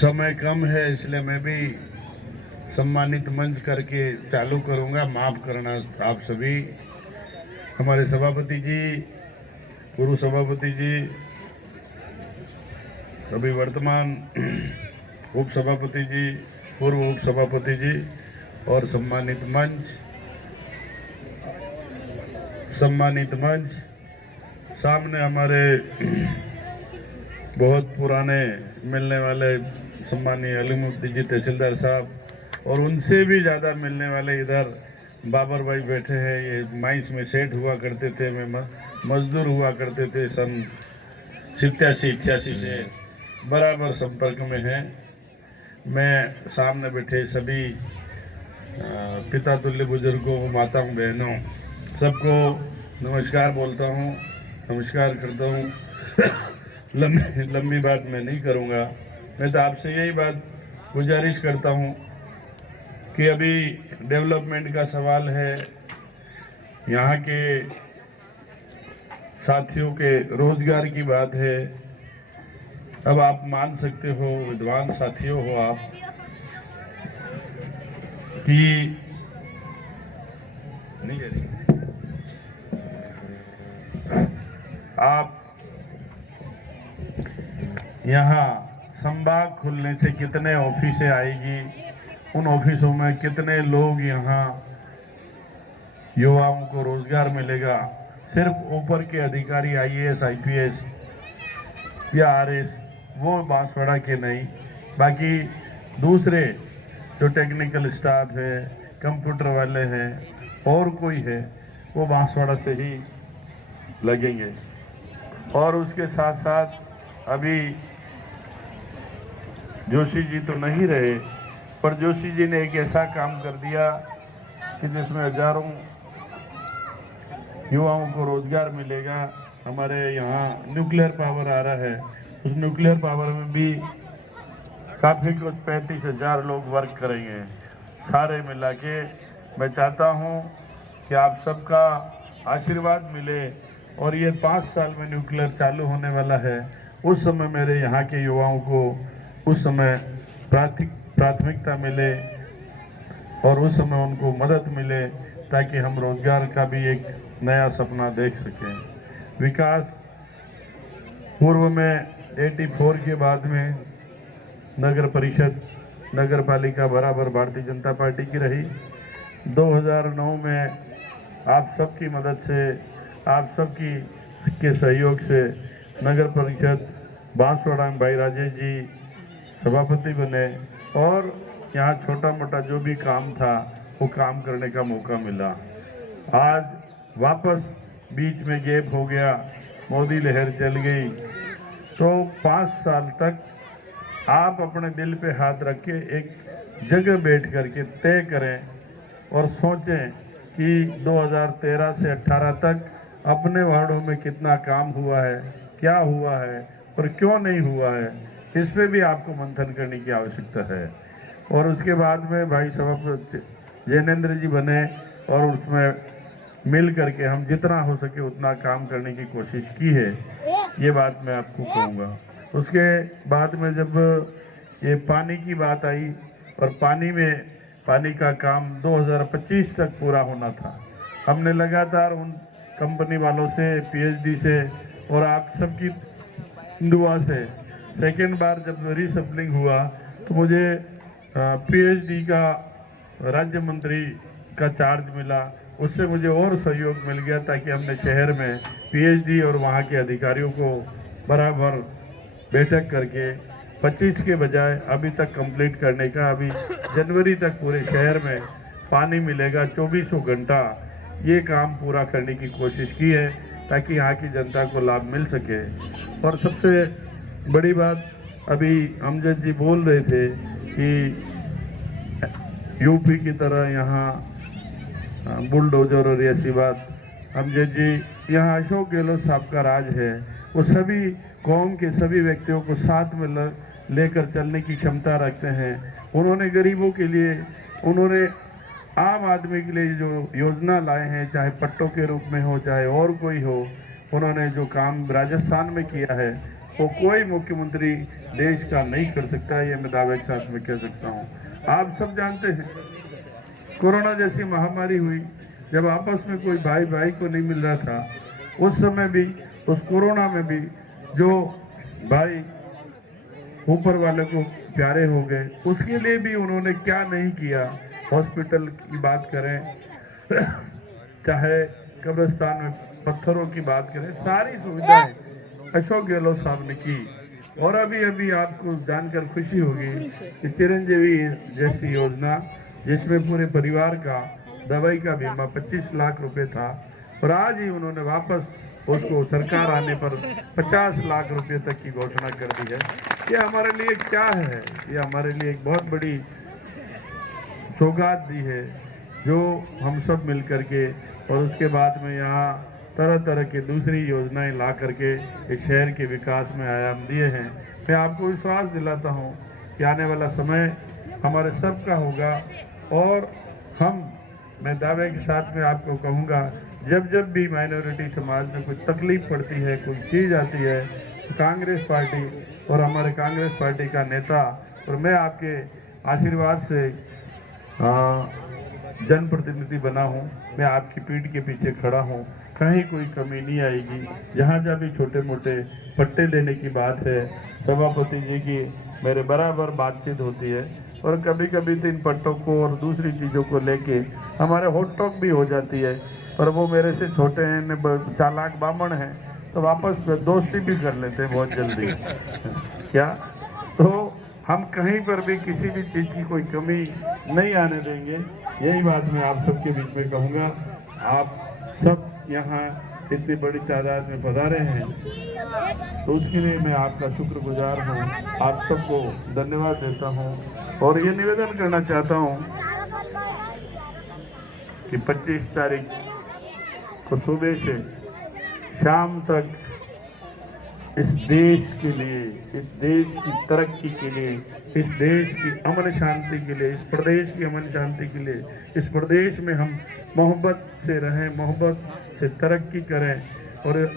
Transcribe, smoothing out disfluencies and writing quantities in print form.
समय कम है इसलिए मैं भी सम्मानित मंच करके चालू करूंगा। माफ करना आप सभी। हमारे सभापति जी, पूर्व सभापति जी, अभी वर्तमान उप सभापति जी, पूर्व उप सभापति जी और सम्मानित मंच सामने हमारे बहुत पुराने मिलने वाले सम्मानीय अलीमुफ्ती जी तहसीलदार साहब और उनसे भी ज़्यादा मिलने वाले इधर बाबर भाई बैठे हैं। ये माइंस में सेठ हुआ करते थे, मैं मजदूर हुआ करते थे। सन 87-88 से बराबर संपर्क में है। मैं सामने बैठे सभी पिता तुल्य बुजुर्गों, माताओं, बहनों, सबको नमस्कार बोलता हूँ, नमस्कार करता हूँ। लंबी बात मैं नहीं करूँगा। मैं तो आपसे यही बात गुजारिश करता हूँ कि अभी डेवलपमेंट का सवाल है, यहाँ के साथियों के रोजगार की बात है। अब आप मान सकते हो, विद्वान साथियों हो आप, कि नहीं आप यहाँ संभाग खुलने से कितने ऑफिसें आएगी, उन ऑफिसों में कितने लोग, यहाँ युवाओं को रोजगार मिलेगा। सिर्फ ऊपर के अधिकारी IAS IPS या RS वो बांसवाड़ा के नहीं, बाकी दूसरे जो टेक्निकल स्टाफ है, कंप्यूटर वाले हैं और कोई है, वो बांसवाड़ा से ही लगेंगे। और उसके साथ साथ अभी जोशी जी तो नहीं रहे, पर जोशी जी ने एक ऐसा काम कर दिया कि जिसमें हजारों युवाओं को रोजगार मिलेगा। हमारे यहाँ न्यूक्लियर पावर आ रहा है, उस न्यूक्लियर पावर में भी काफ़ी कुछ 35,000 लोग वर्क करेंगे। सारे मिला के मैं चाहता हूँ कि आप सबका आशीर्वाद मिले और ये 5 साल में न्यूक्लियर चालू होने वाला है। उस समय मेरे यहाँ के युवाओं को उस समय प्राथमिकता मिले और उस समय उनको मदद मिले, ताकि हम रोजगार का भी एक नया सपना देख सकें। विकास पूर्व में 84 के बाद में नगर परिषद, नगर पालिका बराबर भारतीय जनता पार्टी की रही। 2009 में आप सबकी मदद से, आप सबकी के सहयोग से नगर परिषद बांसवाड़ा में भाई राजेश जी सभापति बने और यहाँ छोटा मोटा जो भी काम था वो काम करने का मौका मिला। आज वापस बीच में गैप हो गया, मोदी लहर चल गई, तो 5 साल तक आप अपने दिल पे हाथ रख के एक जगह बैठ करके तय करें और सोचें कि 2013 से 18 तक अपने वार्डों में कितना काम हुआ है, क्या हुआ है और क्यों नहीं हुआ है। इस पे भी आपको मंथन करने की आवश्यकता है। और उसके बाद में भाई सभापति जैनेन्द्र जी बने और उसमें मिल करके हम जितना हो सके उतना काम करने की कोशिश की है, ये बात मैं आपको कहूँगा। उसके बाद में जब ये पानी की बात आई और पानी का काम 2025 तक पूरा होना था, हमने लगातार उन कंपनी वालों से, PhD से और आप सबकी दुआ से सेकेंड बार जब रीसप्लिंग हुआ तो मुझे PhD का राज्य मंत्री का चार्ज मिला। उससे मुझे और सहयोग मिल गया, ताकि हमने शहर में PhD और वहाँ के अधिकारियों को बराबर बैठक करके 25 के बजाय अभी तक कंप्लीट करने का, अभी जनवरी तक पूरे शहर में पानी मिलेगा 24 घंटा, ये काम पूरा करने की कोशिश की है, ताकि यहाँ की जनता को लाभ मिल सके। और सबसे बड़ी बात, अभी अमजद जी बोल रहे थे कि यूपी की तरह यहाँ बुलडोजर और ऐसी बात, अमजद जी, यहाँ अशोक गहलोत साहब का राज है। वो सभी कौम के सभी व्यक्तियों को साथ में लेकर चलने की क्षमता रखते हैं। उन्होंने गरीबों के लिए, उन्होंने आम आदमी के लिए जो योजना लाए हैं, चाहे पट्टों के रूप में हो चाहे और कोई हो, उन्होंने जो काम राजस्थान में किया है वो कोई मुख्यमंत्री देश का नहीं कर सकता, ये मैं दावे के साथ में कह सकता हूँ। आप सब जानते हैं कोरोना जैसी महामारी हुई, जब आपस में कोई भाई भाई को नहीं मिल रहा था, उस समय भी, उस कोरोना में भी जो भाई ऊपर वाले को प्यारे हो गए, उसके लिए भी उन्होंने क्या नहीं किया। हॉस्पिटल की बात करें चाहे कब्रिस्तान में पत्थरों की बात करें, सारी सुविधाएं अशोक गहलोत साहब ने की। और अभी अभी आपको जानकर खुशी होगी कि चिरंजीवी जैसी योजना, जिसमें पूरे परिवार का दवाई का बीमा 25 लाख रुपए था, और आज ही उन्होंने वापस उसको सरकार आने पर 50 लाख रुपए तक की घोषणा कर दी है। ये हमारे लिए क्या है? ये हमारे लिए एक बहुत बड़ी सौगात दी है जो हम सब मिल करके, और उसके बाद में यहाँ तरह तरह के दूसरी योजनाएं ला करके इस शहर के विकास में आयाम दिए हैं। मैं आपको विश्वास दिलाता हूँ कि आने वाला समय हमारे सबका होगा, और मैं दावे के साथ में आपको कहूँगा, जब भी माइनॉरिटी समाज में कोई तकलीफ पड़ती है, कोई चीज़ आती है, तो कांग्रेस पार्टी और हमारे कांग्रेस पार्टी का नेता और मैं आपके आशीर्वाद से जनप्रतिनिधि बना हूँ। मैं आपकी पीठ के पीछे खड़ा हूँ, कहीं कोई कमी नहीं आएगी। जहाँ जहाँ भी छोटे मोटे पट्टे लेने की बात है, सभापति जी की मेरे बराबर बातचीत होती है, और कभी कभी तो इन पट्टों को और दूसरी चीज़ों को लेके हमारे होट टॉक भी हो जाती है, और वो मेरे से छोटे हैं, चालाक बामण हैं, तो वापस दोस्ती भी कर लेते हैं बहुत जल्दी क्या। तो हम कहीं पर भी किसी भी चीज़ की कोई कमी नहीं आने देंगे, यही बात मैं आप सबके बीच में कहूँगा। आप सब यहाँ इतनी बड़ी तादाद में पधारे हैं, तो उसके लिए मैं आपका शुक्रगुजार हूँ, आप सबको धन्यवाद देता हूँ, और ये निवेदन करना चाहता हूँ कि 25 तारीख को सुबह से शाम तक इस देश के लिए, इस देश की तरक्की के लिए, इस देश की अमन शांति के लिए, इस प्रदेश की अमन शांति के लिए, इस प्रदेश में हम मोहब्बत से रहें, मोहब्बत से तरक्की करें, और